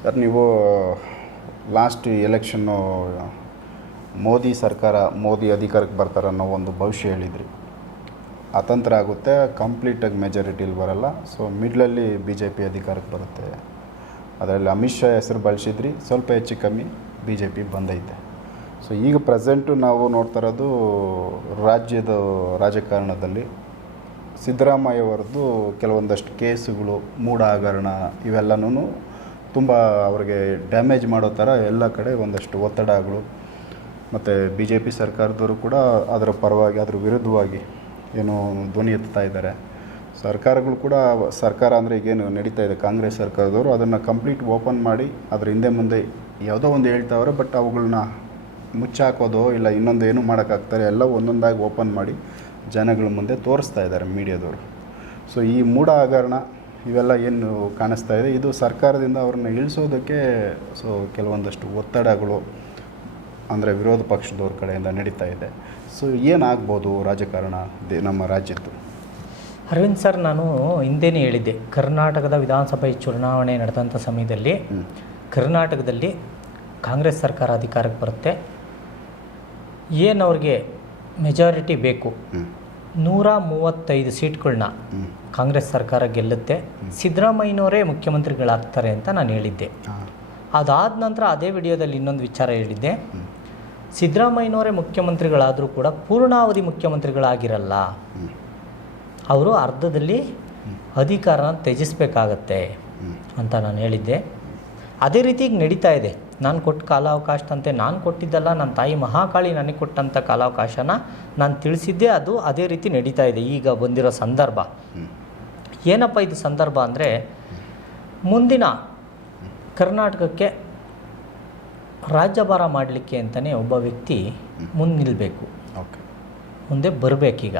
Sir, ನೀವು last election Modi ಸರ್ಕಾರ, ಮೋದಿ ಅಧಿಕಾರಕ್ಕೆ ಬರ್ತಾರೆ ಅನ್ನೋ ಒಂದು ಭವಿಷ್ಯ ಹೇಳಿದ್ರಿ. ಅತಂತ್ರ ಆಗುತ್ತೆ ಕಂಪ್ಲೀಟಾಗಿ ಮೆಜಾರಿಟಿಲಿ ಬರಲ್ಲ. ಸೊ ಮಿಡ್ಲಲ್ಲಿ ಬಿ ಜೆ ಪಿ ಅಧಿಕಾರಕ್ಕೆ ಬರುತ್ತೆ. ಅದರಲ್ಲಿ ಅಮಿತ್ ಶಾ ಹೆಸರು ಬಳಸಿದ್ರಿ, ಸ್ವಲ್ಪ ಹೆಚ್ಚು ಕಮ್ಮಿ ಬಿ ಜೆ ಪಿ ಬಂದೈತೆ. ಸೊ ಈಗ ಪ್ರೆಸೆಂಟು ನಾವು ನೋಡ್ತಾ ಇರೋದು ರಾಜ್ಯದ ರಾಜಕಾರಣದಲ್ಲಿ. ಸಿದ್ದರಾಮಯ್ಯವರದ್ದು ಕೆಲವೊಂದಷ್ಟು ಕೇಸುಗಳು ಮೂಢ ಹಗರಣ ಇವೆಲ್ಲನೂ ತುಂಬ ಅವ್ರಿಗೆ ಡ್ಯಾಮೇಜ್ ಮಾಡೋ ಥರ ಎಲ್ಲ ಕಡೆ ಒಂದಷ್ಟು ಒತ್ತಡಗಳು. ಮತ್ತು ಬಿ ಜೆ ಪಿ ಸರ್ಕಾರದವರು ಕೂಡ ಅದರ ಪರವಾಗಿ, ಅದರ ವಿರುದ್ಧವಾಗಿ ಏನು ಧ್ವನಿ ಎತ್ತಾ ಇದ್ದಾರೆ. ಸರ್ಕಾರಗಳು ಕೂಡ ಸರ್ಕಾರ ಅಂದರೆ ಈಗೇನು ನಡೀತಾ ಇದೆ ಕಾಂಗ್ರೆಸ್ ಸರ್ಕಾರದವರು, ಅದನ್ನು ಕಂಪ್ಲೀಟ್ ಓಪನ್ ಮಾಡಿ ಅದ್ರ ಹಿಂದೆ ಮುಂದೆ ಯಾವುದೋ ಒಂದು ಹೇಳ್ತಾವ್ರೆ, ಬಟ್ ಅವುಗಳನ್ನ ಮುಚ್ಚಾಕೋದು ಇಲ್ಲ ಇನ್ನೊಂದು ಏನು ಮಾಡೋಕ್ಕಾಗ್ತಾರೆ, ಎಲ್ಲ ಒಂದೊಂದಾಗಿ ಓಪನ್ ಮಾಡಿ ಜನಗಳ ಮುಂದೆ ತೋರಿಸ್ತಾ ಇದ್ದಾರೆ ಮೀಡಿಯಾದವರು. ಸೊ ಈ ಮೂಢ ಹಗರಣ ಇವೆಲ್ಲ ಏನು ಕಾಣಿಸ್ತಾ ಇದೆ? ಇದು ಸರ್ಕಾರದಿಂದ ಅವ್ರನ್ನ ಇಳಿಸೋದಕ್ಕೆ ಸೊ ಕೆಲವೊಂದಷ್ಟು ಒತ್ತಡಗಳು ಅಂದರೆ ವಿರೋಧ ಪಕ್ಷದವ್ರ ಕಡೆಯಿಂದ ನಡೀತಾ ಇದೆ. ಸೊ ಏನಾಗ್ಬೋದು ರಾಜಕಾರಣ ದೇ- ನಮ್ಮ ರಾಜ್ಯದ್ದು? ಅರವಿಂದ್ ಸರ್ ನಾನು ಹಿಂದೆನೇ ಹೇಳಿದ್ದೆ. ಕರ್ನಾಟಕದ ವಿಧಾನಸಭೆ ಚುನಾವಣೆ ನಡೆದಂಥ ಸಮಯದಲ್ಲಿ ಕರ್ನಾಟಕದಲ್ಲಿ ಕಾಂಗ್ರೆಸ್ ಸರ್ಕಾರ ಅಧಿಕಾರಕ್ಕೆ ಬರುತ್ತೆ. ಏನು ಅವ್ರಿಗೆ ಮೆಜಾರಿಟಿ ಬೇಕು. ನೂರ ಮೂವತ್ತೈದು ಸೀಟ್ಗಳನ್ನ ಕಾಂಗ್ರೆಸ್ ಸರ್ಕಾರ ಗೆಲ್ಲುತ್ತೆ. ಸಿದ್ದರಾಮಯ್ಯನವರೇ ಮುಖ್ಯಮಂತ್ರಿಗಳಾಗ್ತಾರೆ ಅಂತ ನಾನು ಹೇಳಿದ್ದೆ. ಅದಾದ ನಂತರ ಅದೇ ವಿಡಿಯೋದಲ್ಲಿ ಇನ್ನೊಂದು ವಿಚಾರ ಹೇಳಿದ್ದೆ. ಸಿದ್ದರಾಮಯ್ಯನವರೇ ಮುಖ್ಯಮಂತ್ರಿಗಳಾದರೂ ಕೂಡ ಪೂರ್ಣಾವಧಿ ಮುಖ್ಯಮಂತ್ರಿಗಳಾಗಿರಲ್ಲ. ಅವರು ಅರ್ಧದಲ್ಲಿ ಅಧಿಕಾರನ ತ್ಯಜಿಸಬೇಕಾಗತ್ತೆ ಅಂತ ನಾನು ಹೇಳಿದ್ದೆ. ಅದೇ ರೀತಿ ಈಗ ನಡೀತಾ ಇದೆ. ನಾನು ಕೊಟ್ಟ ಕಾಲಾವಕಾಶದಂತೆ ನಾನು ಕೊಟ್ಟಿದ್ದಲ್ಲ ನನ್ನ ತಾಯಿ ಮಹಾಕಾಳಿ ನನಗೆ ಕೊಟ್ಟಂಥ ಕಾಲಾವಕಾಶನ ನಾನು ತಿಳಿಸಿದ್ದೆ ಅದು ಅದೇ ರೀತಿ ನಡೀತಾ ಇದೆ ಈಗ ಬಂದಿರೋ ಸಂದರ್ಭ. ಏನಪ್ಪ ಇದು ಸಂದರ್ಭ ಅಂದರೆ ಮುಂದಿನ ಕರ್ನಾಟಕಕ್ಕೆ ರಾಜ್ಯಭಾರ ಮಾಡಲಿಕ್ಕೆ ಅಂತಲೇ ಒಬ್ಬ ವ್ಯಕ್ತಿ ಮುಂದೆ ನಿಲ್ಲಬೇಕು ಓಕೆ ಮುಂದೆ ಬರಬೇಕೀಗ.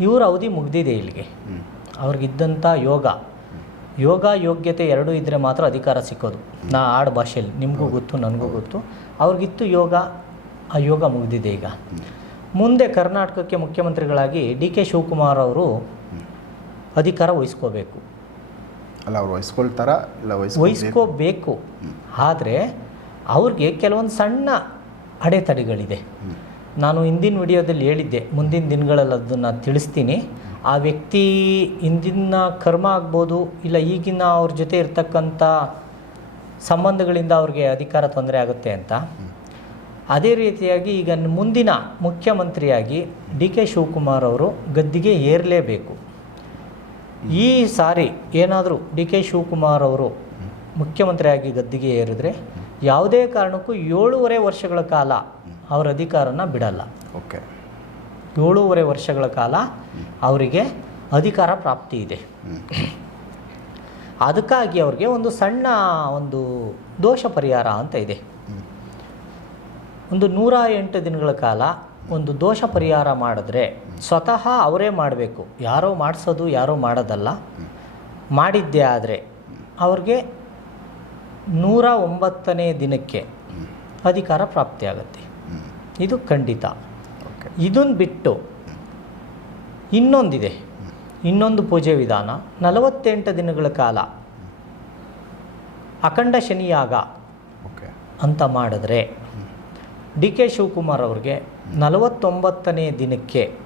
ಇವ್ರ ಅವಧಿ ಮುಗ್ದಿದೆ ಇಲ್ಲಿಗೆ. ಅವ್ರಿಗಿದ್ದಂಥ ಯೋಗ ಯೋಗ ಯೋಗ್ಯತೆ ಎರಡೂ ಇದ್ದರೆ ಮಾತ್ರ ಅಧಿಕಾರ ಸಿಕ್ಕೋದು. ನಾ ಆಡು ಭಾಷೆಯಲ್ಲಿ ನಿಮಗೂ ಗೊತ್ತು ನನಗೂ ಗೊತ್ತು. ಅವ್ರಿಗಿತ್ತು ಯೋಗ ಆ ಯೋಗ ಮುಗಿದಿದೆ ಈಗ. ಮುಂದೆ ಕರ್ನಾಟಕಕ್ಕೆ ಮುಖ್ಯಮಂತ್ರಿಗಳಾಗಿ ಡಿ ಕೆ ಶಿವಕುಮಾರ್ ಅವರು ಅಧಿಕಾರ ವಹಿಸ್ಕೋಬೇಕು. ಅಲ್ಲ ಅವ್ರು ವಹಿಸ್ಕೊಳ್ತಾರ ಇಲ್ಲ ವಹಿಸ್ಕೊ ವಹಿಸ್ಕೋಬೇಕು. ಆದರೆ ಅವ್ರಿಗೆ ಕೆಲವೊಂದು ಸಣ್ಣ ಅಡೆತಡೆಗಳಿದೆ. ನಾನು ಹಿಂದಿನ ವಿಡಿಯೋದಲ್ಲಿ ಹೇಳಿದ್ದೆ ಮುಂದಿನ ದಿನಗಳಲ್ಲಿ ಅದನ್ನು ತಿಳಿಸ್ತೀನಿ. ಆ ವ್ಯಕ್ತಿ ಹಿಂದಿನ ಕರ್ಮ ಆಗ್ಬೋದು ಇಲ್ಲ ಈಗಿನ ಅವ್ರ ಜೊತೆ ಇರ್ತಕ್ಕಂಥ ಸಂಬಂಧಗಳಿಂದ ಅವ್ರಿಗೆ ಅಧಿಕಾರ ತೊಂದರೆ ಆಗುತ್ತೆ ಅಂತ. ಅದೇ ರೀತಿಯಾಗಿ ಈಗ ಮುಂದಿನ ಮುಖ್ಯಮಂತ್ರಿಯಾಗಿ ಡಿ ಕೆ ಶಿವಕುಮಾರ್ ಅವರು ಗದ್ದಿಗೆ ಏರಲೇಬೇಕು. ಈ ಸಾರಿ ಏನಾದರೂ ಡಿ ಕೆ ಶಿವಕುಮಾರ್ ಅವರು ಮುಖ್ಯಮಂತ್ರಿಯಾಗಿ ಗದ್ದಿಗೆ ಏರಿದ್ರೆ ಯಾವುದೇ ಕಾರಣಕ್ಕೂ ಏಳೂವರೆ ವರ್ಷಗಳ ಕಾಲ ಅವರ ಅಧಿಕಾರನ ಬಿಡಲ್ಲ. ಓಕೆ. ಏಳೂವರೆ ವರ್ಷಗಳ ಕಾಲ ಅವರಿಗೆ ಅಧಿಕಾರ ಪ್ರಾಪ್ತಿ ಇದೆ. ಅದಕ್ಕಾಗಿ ಅವ್ರಿಗೆ ಒಂದು ಸಣ್ಣ ಒಂದು ದೋಷ ಪರಿಹಾರ ಅಂತ ಇದೆ. ಒಂದು ನೂರ ಎಂಟು ದಿನಗಳ ಕಾಲ ಒಂದು ದೋಷ ಪರಿಹಾರ ಮಾಡಿದ್ರೆ ಸ್ವತಃ ಅವರೇ ಮಾಡಬೇಕು. ಯಾರೋ ಮಾಡಿಸೋದು, ಯಾರೋ ಮಾಡೋದಲ್ಲ. ಮಾಡಿದ್ದೇ ಆದರೆ ಅವ್ರಿಗೆ ನೂರ ಒಂಬತ್ತನೇ ದಿನಕ್ಕೆ ಅಧಿಕಾರ ಪ್ರಾಪ್ತಿಯಾಗತ್ತೆ. ಇದು ಖಂಡಿತ. ಇದನ್ನು ಬಿಟ್ಟು ಇನ್ನೊಂದಿದೆ. ಇನ್ನೊಂದು ಪೂಜೆ ವಿಧಾನ. ನಲವತ್ತೆಂಟು ದಿನಗಳ ಕಾಲ ಅಖಂಡ ಶನಿಯಾಗ ಅಂತ ಮಾಡಿದ್ರೆ ಡಿ ಕೆ ಶಿವಕುಮಾರ್ ಅವ್ರಿಗೆ ನಲವತ್ತೊಂಬತ್ತನೇ ದಿನಕ್ಕೆ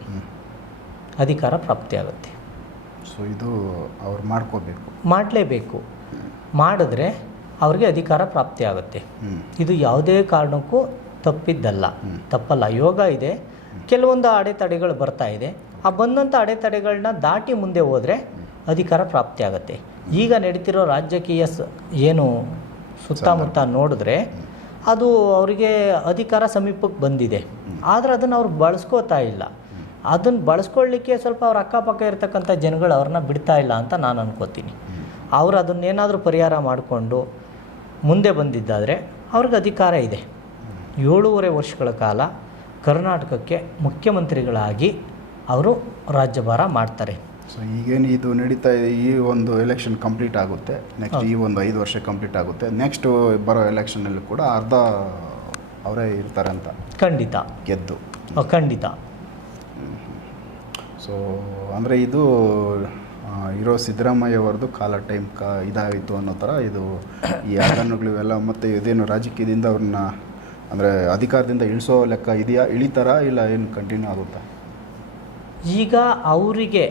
ಅಧಿಕಾರ ಪ್ರಾಪ್ತಿಯಾಗುತ್ತೆ ಸೊ ಇದು ಅವ್ರು ಮಾಡ್ಕೋಬೇಕು. ಮಾಡಲೇಬೇಕು. ಮಾಡಿದ್ರೆ ಅವ್ರಿಗೆ ಅಧಿಕಾರ ಪ್ರಾಪ್ತಿಯಾಗುತ್ತೆ ಇದು ಯಾವುದೇ ಕಾರಣಕ್ಕೂ ತಪ್ಪಿದ್ದಲ್ಲ. ತಪ್ಪಲ್ಲ. ಯೋಗ ಇದೆ. ಕೆಲವೊಂದು ಅಡೆತಡೆಗಳು ಬರ್ತಾ ಇದೆ. ಆ ಬಂದಂಥ ಅಡೆತಡೆಗಳನ್ನ ದಾಟಿ ಮುಂದೆ ಹೋದರೆ ಅಧಿಕಾರ ಪ್ರಾಪ್ತಿಯಾಗತ್ತೆ. ಈಗ ನಡೀತಿರೋ ರಾಜಕೀಯ ಸ ಏನು ಸುತ್ತಮುತ್ತ ನೋಡಿದ್ರೆ ಅದು ಅವರಿಗೆ ಅಧಿಕಾರ ಸಮೀಪಕ್ಕೆ ಬಂದಿದೆ. ಆದರೆ ಅದನ್ನು ಅವ್ರು ಬಳಸ್ಕೋತಾ ಇಲ್ಲ. ಅದನ್ನು ಬಳಸ್ಕೊಳ್ಳಿಕ್ಕೆ ಸ್ವಲ್ಪ ಅವ್ರ ಅಕ್ಕಪಕ್ಕ ಇರತಕ್ಕಂಥ ಜನಗಳು ಅವ್ರನ್ನ ಬಿಡ್ತಾ ಇಲ್ಲ ಅಂತ ನಾನು ಅನ್ಕೋತೀನಿ. ಅವರು ಅದನ್ನೇನಾದರೂ ಪರಿಹಾರ ಮಾಡಿಕೊಂಡು ಮುಂದೆ ಬಂದಿದ್ದಾದರೆ ಅವ್ರಿಗೆ ಅಧಿಕಾರ ಇದೆ. ಏಳೂವರೆ ವರ್ಷಗಳ ಕಾಲ ಕರ್ನಾಟಕಕ್ಕೆ ಮುಖ್ಯಮಂತ್ರಿಗಳಾಗಿ ಅವರು ರಾಜ್ಯಭಾರ ಮಾಡ್ತಾರೆ. ಸೊ ಈಗೇನು ಇದು ನಡೀತಾ ಇದೆ ಈ ಒಂದು ಎಲೆಕ್ಷನ್ ಕಂಪ್ಲೀಟ್ ಆಗುತ್ತೆ. ನೆಕ್ಸ್ಟ್ ಈ ಒಂದು ಐದು ವರ್ಷ ಕಂಪ್ಲೀಟ್ ಆಗುತ್ತೆ. ನೆಕ್ಸ್ಟ್ ಬರೋ ಎಲೆಕ್ಷನಲ್ಲಿ ಕೂಡ ಅರ್ಧ ಅವರೇ ಇರ್ತಾರೆ ಅಂತ. ಖಂಡಿತ. ಗೆದ್ದು. ಖಂಡಿತ. ಸೊ ಅಂದರೆ ಇದು ಇರೋ ಸಿದ್ದರಾಮಯ್ಯ ಅವರದು ಕಾಲ ಟೈಮ್ ಕ ಇದಾಯಿತು ಅನ್ನೋ ಥರ ಇದು ಈ ಇವೆಲ್ಲ ಮತ್ತು ಇದೇನು ರಾಜಕೀಯದಿಂದ ಅವ್ರನ್ನ ಅಂದರೆ ಅಧಿಕಾರದಿಂದ ಇಳಿಸೋ ಲೆಕ್ಕ ಇದೆಯಾ? ಇಳಿತಾರಾ ಇಲ್ಲ ಏನು ಕಂಟಿನ್ಯೂ ಆಗುತ್ತಾ? ಈಗ ಅವರಿಗೆ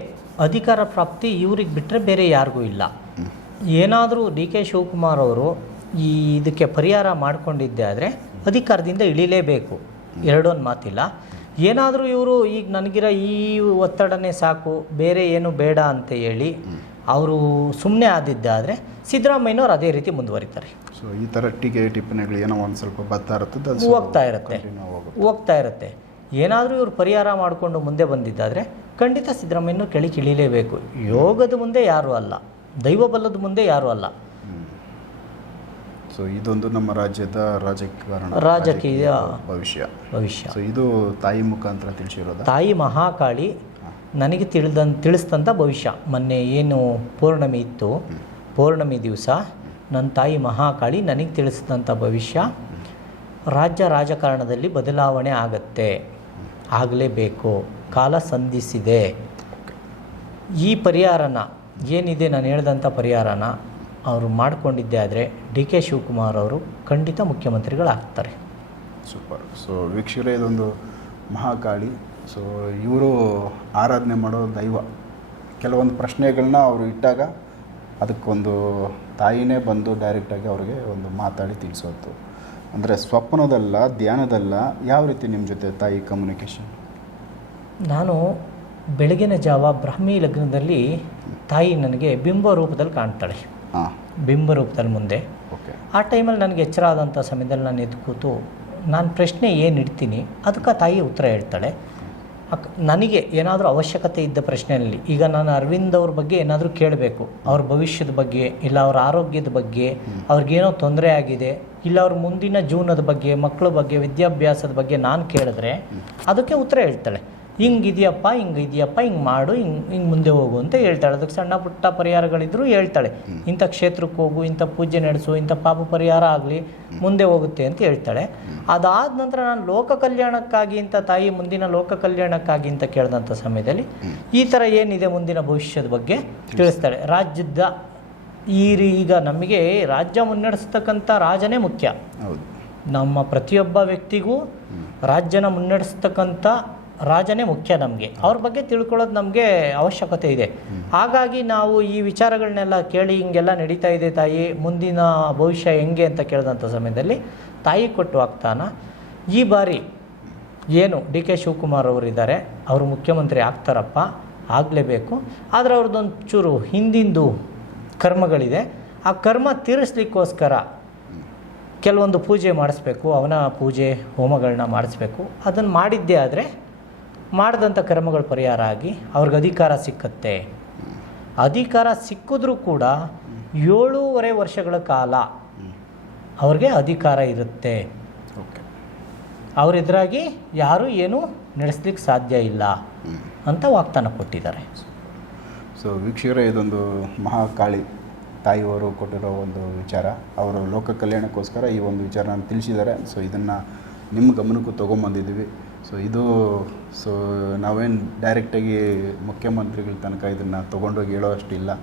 ಅಧಿಕಾರ ಪ್ರಾಪ್ತಿ ಇವ್ರಿಗೆ ಬಿಟ್ಟರೆ ಬೇರೆ ಯಾರಿಗೂ ಇಲ್ಲ. ಏನಾದರೂ ಡಿ ಕೆ ಶಿವಕುಮಾರ್ ಅವರು ಈ ಇದಕ್ಕೆ ಪರಿಹಾರ ಮಾಡಿಕೊಂಡಿದ್ದೆ ಆದರೆ ಅಧಿಕಾರದಿಂದ ಇಳಿಲೇಬೇಕು. ಎರಡೊಂದು ಮಾತಿಲ್ಲ. ಏನಾದರೂ ಇವರು ಈಗ ನನಗಿರೋ ಈ ಒತ್ತಡನೇ ಸಾಕು ಬೇರೆ ಏನು ಬೇಡ ಅಂತ ಹೇಳಿ ಅವರು ಸುಮ್ಮನೆ ಆದಿದ್ದಾದರೆ ಸಿದ್ದರಾಮಯ್ಯನವ್ರು ಅದೇ ರೀತಿ ಮುಂದುವರಿತಾರೆ. ಸೊ ಈ ಥರ ಟೀಕೆ ಟಿಪ್ಪಣಿಗಳು ಏನೋ ಒಂದು ಸ್ವಲ್ಪ ಬರ್ತಾ ಇರುತ್ತೆ ಹೋಗ್ತಾ ಇರುತ್ತೆ. ಹೋಗ್ತಾ ಇರುತ್ತೆ. ಏನಾದರೂ ಇವರು ಪರಿಹಾರ ಮಾಡಿಕೊಂಡು ಮುಂದೆ ಬಂದಿದ್ದಾದರೆ ಖಂಡಿತ ಸಿದ್ದರಾಮಯ್ಯನವ್ರು ಕೆಳಿ ಕಿಳಿಲೇಬೇಕು. ಯೋಗದ ಮುಂದೆ ಯಾರೂ ಅಲ್ಲ. ದೈವ ಬಲ್ಲದ ಮುಂದೆ ಯಾರೂ ಅಲ್ಲ. ಸೊ ಇದೊಂದು ನಮ್ಮ ರಾಜ್ಯದ ರಾಜಕೀಯ ರಾಜಕೀಯ ಭವಿಷ್ಯ. ಭವಿಷ್ಯ. ಸೊ ಇದು ತಾಯಿ ಮುಖಾಂತರ ತಿಳಿಸಿರೋದು? ತಾಯಿ ಮಹಾಕಾಳಿ ನನಗೆ ತಿಳಿದ ತಿಳಿಸ್ದಂಥ ಭವಿಷ್ಯ. ಮೊನ್ನೆ ಏನು ಪೌರ್ಣಮಿ ಇತ್ತು, ಪೌರ್ಣಮಿ ದಿವಸ ನನ್ನ ತಾಯಿ ಮಹಾಕಾಳಿ ನನಗೆ ತಿಳಿಸಿದಂಥ ಭವಿಷ್ಯ. ರಾಜ್ಯ ರಾಜಕಾರಣದಲ್ಲಿ ಬದಲಾವಣೆ ಆಗತ್ತೆ, ಆಗಲೇಬೇಕು, ಕಾಲ ಸಂಧಿಸಿದೆ. ಈ ಪರಿಹಾರನ, ಏನಿದೆ ನಾನು ಹೇಳ್ದಂಥ ಪರಿಹಾರನ ಅವರು ಮಾಡಿಕೊಂಡಿದ್ದೆ ಆದರೆ ಡಿ ಕೆ ಶಿವಕುಮಾರ್ ಅವರು ಖಂಡಿತ ಮುಖ್ಯಮಂತ್ರಿಗಳಾಗ್ತಾರೆ. ಸೂಪರ್. ಸೊ ವೀಕ್ಷಕರೇ ಇದೊಂದು ಮಹಾಕಾಳಿ. ಸೊ ಇವರು ಆರಾಧನೆ ಮಾಡೋ ದೈವ. ಕೆಲವೊಂದು ಪ್ರಶ್ನೆಗಳನ್ನ ಅವರು ಇಟ್ಟಾಗ ಅದಕ್ಕೊಂದು ತಾಯಿನೇ ಬಂದು ಡೈರೆಕ್ಟಾಗಿ ಅವ್ರಿಗೆ ಒಂದು ಮಾತಾಡಿ ತಿಳಿಸೋದು. ಅಂದರೆ ಸ್ವಪ್ನದಲ್ಲ ಧ್ಯಾನದಲ್ಲ ಯಾವ ರೀತಿ ನಿಮ್ಮ ಜೊತೆ ತಾಯಿ ಕಮ್ಯುನಿಕೇಷನ್ ನಾನು ಬೆಳಗಿನ ಜಾವ ಬ್ರಾಹ್ಮಿ ಲಗ್ನದಲ್ಲಿ ತಾಯಿ ನನಗೆ ಬಿಂಬ ರೂಪದಲ್ಲಿ ಕಾಣ್ತಾಳೆ. ಹಾಂ. ಬಿಂಬ ರೂಪದಲ್ಲಿ ಮುಂದೆ. ಓಕೆ. ಆ ಟೈಮಲ್ಲಿ ನನಗೆ ಎಚ್ಚರ ಆದಂಥ ಸಮಯದಲ್ಲಿ ನಾನು ಎದ್ದು ಕೂತು ನಾನು ಪ್ರಶ್ನೆ ಏನು ಇಡ್ತೀನಿ ಅದಕ್ಕೆ ತಾಯಿ ಉತ್ತರ ಹೇಳ್ತಾಳೆ. ಅಕ್ ನನಗೆ ಏನಾದರೂ ಅವಶ್ಯಕತೆ ಇದ್ದ ಪ್ರಶ್ನೆಯಲ್ಲಿ ಈಗ ನಾನು ಅರವಿಂದ್ ಅವ್ರ ಬಗ್ಗೆ ಏನಾದರೂ ಕೇಳಬೇಕು ಅವ್ರ ಭವಿಷ್ಯದ ಬಗ್ಗೆ ಇಲ್ಲ ಅವ್ರ ಆರೋಗ್ಯದ ಬಗ್ಗೆ ಅವ್ರಿಗೇನೋ ತೊಂದರೆ ಆಗಿದೆ ಇಲ್ಲ ಅವ್ರ ಮುಂದಿನ ಜೀವನದ ಬಗ್ಗೆ ಮಕ್ಕಳ ಬಗ್ಗೆ ವಿದ್ಯಾಭ್ಯಾಸದ ಬಗ್ಗೆ ನಾನು ಕೇಳಿದ್ರೆ ಅದಕ್ಕೆ ಉತ್ತರ ಹೇಳ್ತಾಳೆ. ಹಿಂಗೆ ಇದೆಯಪ್ಪ ಹಿಂಗೆ ಇದೆಯಪ್ಪ ಹಿಂಗೆ ಮಾಡು ಹಿಂಗೆ ಹಿಂಗೆ ಮುಂದೆ ಹೋಗು ಅಂತ ಹೇಳ್ತಾಳೆ. ಅದಕ್ಕೆ ಸಣ್ಣ ಪುಟ್ಟ ಪರಿಹಾರಗಳಿದ್ದರೂ ಹೇಳ್ತಾಳೆ. ಇಂಥ ಕ್ಷೇತ್ರಕ್ಕೆ ಹೋಗು ಇಂಥ ಪೂಜೆ ನಡೆಸು ಇಂಥ ಪಾಪ ಪರಿಹಾರ ಆಗಲಿ ಮುಂದೆ ಹೋಗುತ್ತೆ ಅಂತ ಹೇಳ್ತಾಳೆ. ಅದಾದ ನಂತರ ನಾನು ಲೋಕ ಕಲ್ಯಾಣಕ್ಕಾಗಿ ಅಂತ ತಾಯಿ ಮುಂದಿನ ಲೋಕ ಕಲ್ಯಾಣಕ್ಕಾಗಿ ಅಂತ ಕೇಳಿದಂಥ ಸಮಯದಲ್ಲಿ ಈ ಥರ ಏನಿದೆ ಮುಂದಿನ ಭವಿಷ್ಯದ ಬಗ್ಗೆ ತಿಳಿಸ್ತಾಳೆ ರಾಜ್ಯದ ಈ ಈಗ ನಮಗೆ ರಾಜ್ಯ ಮುನ್ನಡೆಸ್ತಕ್ಕಂಥ ರಾಜನೇ ಮುಖ್ಯ. ನಮ್ಮ ಪ್ರತಿಯೊಬ್ಬ ವ್ಯಕ್ತಿಗೂ ರಾಜ್ಯನ ಮುನ್ನಡೆಸ್ತಕ್ಕಂಥ ರಾಜನೇ ಮುಖ್ಯ ನಮಗೆ. ಅವ್ರ ಬಗ್ಗೆ ತಿಳ್ಕೊಳ್ಳೋದು ನಮಗೆ ಅವಶ್ಯಕತೆ ಇದೆ. ಹಾಗಾಗಿ ನಾವು ಈ ವಿಚಾರಗಳನ್ನೆಲ್ಲ ಕೇಳಿ ಹಿಂಗೆಲ್ಲ ನಡೀತಾ ಇದೆ ತಾಯಿ, ಮುಂದಿನ ಭವಿಷ್ಯ ಹೆಂಗೆ ಅಂತ ಕೇಳಿದಂಥ ಸಮಯದಲ್ಲಿ ತಾಯಿ ಕೊಟ್ಟು ಆಗ್ತಾನ ಈ ಬಾರಿ ಏನು ಡಿ ಕೆ ಶಿವಕುಮಾರ್ ಅವರಿದ್ದಾರೆ ಅವರು ಮುಖ್ಯಮಂತ್ರಿ ಆಗ್ತಾರಪ್ಪ, ಆಗಲೇಬೇಕು. ಆದರೆ ಅವ್ರದ್ದೊಂದು ಚೂರು ಹಿಂದಿಂದು ಕರ್ಮಗಳಿದೆ. ಆ ಕರ್ಮ ತೀರಿಸ್ಲಿಕ್ಕೋಸ್ಕರ ಕೆಲವೊಂದು ಪೂಜೆ ಮಾಡಿಸ್ಬೇಕು, ಅವನ ಪೂಜೆ ಹೋಮಗಳನ್ನ ಮಾಡಿಸ್ಬೇಕು. ಅದನ್ನು ಮಾಡಿದ್ದೇ ಆದರೆ ಮಾಡಿದಂಥ ಕ್ರಮಗಳು ಪರಿಹಾರ ಆಗಿ ಅವ್ರಿಗೆ ಅಧಿಕಾರ ಸಿಕ್ಕತ್ತೆ. ಅಧಿಕಾರ ಸಿಕ್ಕಿದ್ರೂ ಕೂಡ ಏಳೂವರೆ ವರ್ಷಗಳ ಕಾಲ ಅವ್ರಿಗೆ ಅಧಿಕಾರ ಇರುತ್ತೆ. ಓಕೆ. ಅವ್ರ ಎದುರಾಗಿ ಯಾರೂ ಏನೂ ನಡೆಸ್ಲಿಕ್ಕೆ ಸಾಧ್ಯ ಇಲ್ಲ ಅಂತ ವಾಗ್ದಾನ ಕೊಟ್ಟಿದ್ದಾರೆ. ಸೊ ವೀಕ್ಷಕರೇ ಇದೊಂದು ಮಹಾಕಾಳಿ ತಾಯಿಯವರು ಕೊಟ್ಟಿರೋ ಒಂದು ವಿಚಾರ. ಅವರು ಲೋಕ ಕಲ್ಯಾಣಕ್ಕೋಸ್ಕರ ಈ ಒಂದು ವಿಚಾರನ ತಿಳಿಸಿದ್ದಾರೆ. ಸೊ ಇದನ್ನು ನಿಮ್ಮ ಗಮನಕ್ಕೂ ತೊಗೊಂಬಂದಿದ್ದೀವಿ. ಸೊ ಇದು ಸೊ ನಾವೇನು ಡೈರೆಕ್ಟಾಗಿ ಮುಖ್ಯಮಂತ್ರಿಗಳ ತನಕ ಇದನ್ನು ತೊಗೊಂಡೋಗಿ ಹೇಳೋ ಅಷ್ಟಿಲ್ಲ.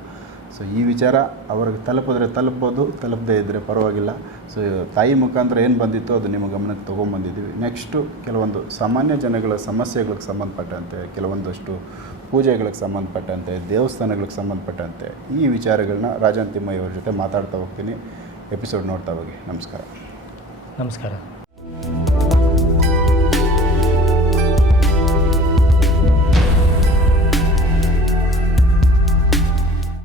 ಸೊ ಈ ವಿಚಾರ ಅವ್ರಿಗೆ ತಲುಪಿದ್ರೆ ತಲುಪ್ಬೋದು, ತಲುಪದೇ ಇದ್ದರೆ ಪರವಾಗಿಲ್ಲ. ಸೊ ತಾಯಿ ಮುಖಾಂತರ ಏನು ಬಂದಿತ್ತು ಅದು ನಿಮ್ಮ ಗಮನಕ್ಕೆ ತೊಗೊಂಬಂದಿದ್ದೀವಿ. ನೆಕ್ಸ್ಟು ಕೆಲವೊಂದು ಸಾಮಾನ್ಯ ಜನಗಳ ಸಮಸ್ಯೆಗಳಿಗೆ ಸಂಬಂಧಪಟ್ಟಂತೆ, ಕೆಲವೊಂದಷ್ಟು ಪೂಜೆಗಳಿಗೆ ಸಂಬಂಧಪಟ್ಟಂತೆ, ದೇವಸ್ಥಾನಗಳಿಗೆ ಸಂಬಂಧಪಟ್ಟಂತೆ ಈ ವಿಚಾರಗಳನ್ನ ರಾಜನ್ ತಿಮ್ಮಯ್ಯ ಅವ್ರ ಜೊತೆ ಮಾತಾಡ್ತಾ ಹೋಗ್ತೀನಿ. ಎಪಿಸೋಡ್ ನೋಡ್ತಾ ಹೋಗಿ. ನಮಸ್ಕಾರ. ನಮಸ್ಕಾರ.